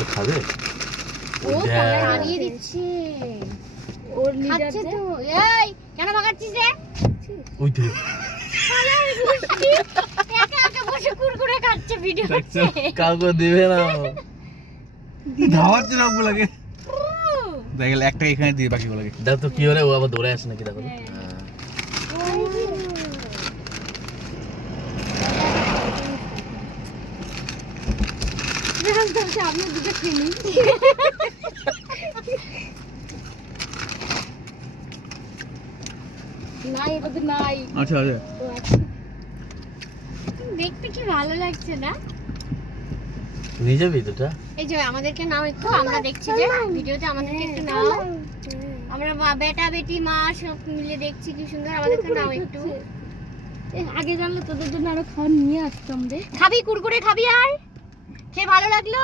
তো খাবে। ও হারিয়ে দিচ্ছে ওর খাচ্ছে তো। এই কেন ভাগাচ্ছিস রে? ওই দেখ একা একা বসে কুরকুরে খাচ্ছে ভিডিও করছে। কাউকে দিবে না। ধাওয়াচ্ছে সবগুলোকে। দেখ একটা এখানে দিয়ে বাকিগুলোকে। দেখ তো কি হলে ও আবার দৌড়ে আসে নাকি দেখো। আমি দুটো খেলি। নাই এটা তো নাই। আচ্ছা আচ্ছা। দেখতে কি ভালো লাগছে না? নিয়ে যাবি দুটা? এই যে আমাদেরকে নাও একটু, আমরা দেখছি যে ভিডিওতে আমাদেরকে একটু নাও। আমরা বেটা বেটি মা সব মিলে দেখছি কি সুন্দর, আমাদেরকে নাও একটু। আগে জানলে তোদের জন্য আরো খাওয়ার নিয়ে আসতাম রে। খাবি কুরকুরে খাবি আর খেয়ে ভালো লাগলো?